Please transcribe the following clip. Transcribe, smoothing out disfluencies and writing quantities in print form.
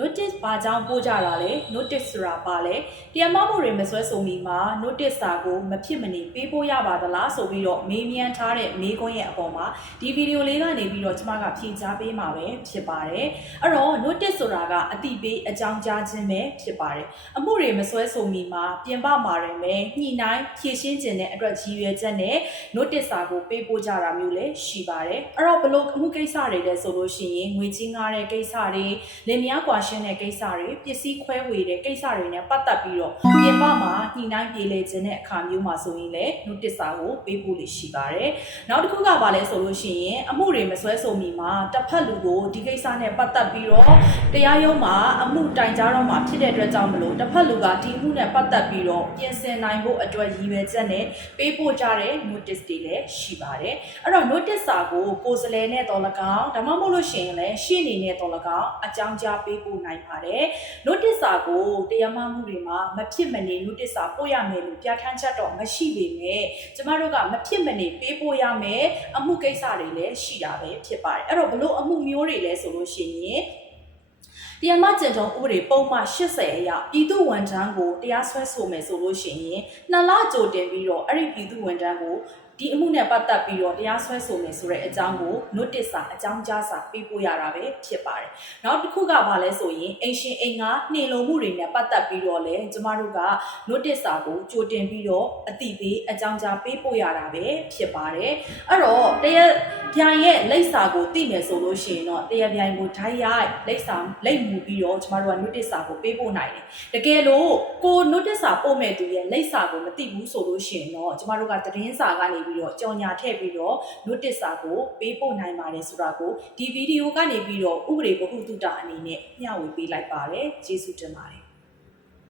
notice ဘာကြောင့်ပို့ကြတာလဲ notice ဆိုတာပါလဲတရားမမှုတွေမဆွဲဆိုမီမှာ notice စာကိုမဖြစ်မနေပေးပို့ရပါသလားဆိုပြီးတော့မေးမြန်းထားတဲ့မေးခွန်းရဲ့အပေါ်မှာဒီဗီဒီယိုလေးကနေပြီးတော့ကျွန်မကဖြေကြားပေးမှာပဲဖြစ်ပါတယ်အဲ့တော့ notice ဆိုတာကအတိပေးအကြောင်းကြားခြင်းပဲဖြစ်ပါတယ်အမှုတွေမဆွဲဆိုမီမှာပြင်ပမှာရင်ပဲညှိနှိုင်းဖြည့်ရှင်းခြင်းတဲ့အတွက်ရည်ရွယ်ချက်နဲ့ notice စာကိုပေးပို့ကြတာမျိုးလည်းရှိပါတယ်အဲ့တော့ဘလို့အမှုကိစ္စတွေလဲဆိုလို့ရှိရင်ငွေချင်းငားတဲ့ကိစ္စတွေလင်မယားကွာရှင်းတဲ့ကိစ္စတွေပစ္စည်းခွဲဝေတဲ့ကိစ္စတွေနဲ့ပတ်သက်ပြီးတော့ပြင်ပမှာညှိနှိုင်းပြေလည်ခြင်းတဲ့အခါမျိုးမှာဆိုရင်လည်း notice စာကိုပေးပို့လို့ရှိပါတယ်နောက်တစ်ခုကပါလဲဆိုလို့ရှိရင်အမှုတွေမဆွဲဆိုမီမှာတစ်ဖက်လူကိုဒီကိစ္စနဲ့ပတ်သက်ပြီးတော့တရားရုံးမှာအမှုတိုင်ကြားတော့မှာဖြစ်တဲ့အတွက်ကြောင့်မလို့တစ်ဖက်လူကဒီအမှုနဲ့ပတ်သက်ပြီးတော့ပြင်ဆင်နိုင်ဖို့အတွက်ရည်ရွယ်ချက်နဲ့ပေးပို့ကြတဲ့ notice တွေလည်းရှိပါတယ်အဲ့တော့ notice စာကိုကိုယ်စားလှယ်နဲ့တော်၎င်းဒါမှမဟုတ်လို့ရှိရင်လည်းရှေ့နေနဲ့တော်၎င်းအကြောင်းကြားပေးပို့နိုင်ပါတယ် notice စာကိုတရားမမှုတွေမှာမဖြစ်မနေ notice စာပို့ရမယ်လို့ပြဋ္ဌာန်းချက်တော့မရှိပေမဲ့ကျမတို့ကမဖြစ်မနေပေးပို့ရမယ်အမှုကိစ္စတွေလည်းရှိတာပဲဖြစ်ပါတယ်အဲ့တော့ဘလို့အမှုမျိုးတွေလဲဆိုလို့ရှိရင်တရားမကျင့်ထုံးဥပဒေပုံမှန်80အရပြည်သူဝန်ထမ်းကိုတရားစွဲဆိုမယ်ဆိုလို့ရှိရင်2လကြိုတင်ပြီးတော့အဲ့ဒီပြည်သူဝန်ထမ်းကိုဒီအမှုနဲ့ပတ်သက်ပြီးတော့တရားစွဲဆိုမယ်ဆိုတဲ့အကြောင်းကို notice စာအကြောင်းကြားစာပေးပို့ရတာပဲဖြစ်ပါတယ်။နောက်တစ်ခုကဘာလဲဆိုရင်အိမ်ရှင်အိမ်ကနှင်လုံမှုတွေနဲ့ပတ်သက်ပြီးတော့လည်းကျမတို့က notice စာကိုကြိုတင်ပြီးတော့အတိပေးအကြောင်းကြားပေးပို့ရတာပဲဖြစ်ပါတယ်။အဲ့တော့တရားပြိုင်ရဲ့လိပ်စာကိုသိမယ်ဆိုလို့ရှိရင်တော့တရားပြိုင်ကိုဓာတ်ရိုက်လိပ်မူပြီးတော့ကျမတို့က notice စာကိုပေးပို့နိုင်တယ်။တကယ်လို့ကို notice စာပို့မဲ့သူရဲ့လိပ်စာကိုမသိဘူးဆိုလို့ရှိရင်တော့ကျမတို့ကသတင်းစာကနေပြီးတော့ကြော်ညာထည့်ပြီးတော့ notice စာကိုပေးပို့နိုင်ပါတယ်ဆိုတာကိုဒီဗီဒီယိုကနေပြီးတော့ဥပဒေဗဟုသုတအနေနဲ့မျှဝေပေးလိုက်ပါတယ်ကျေးဇူးတင်ပါတယ်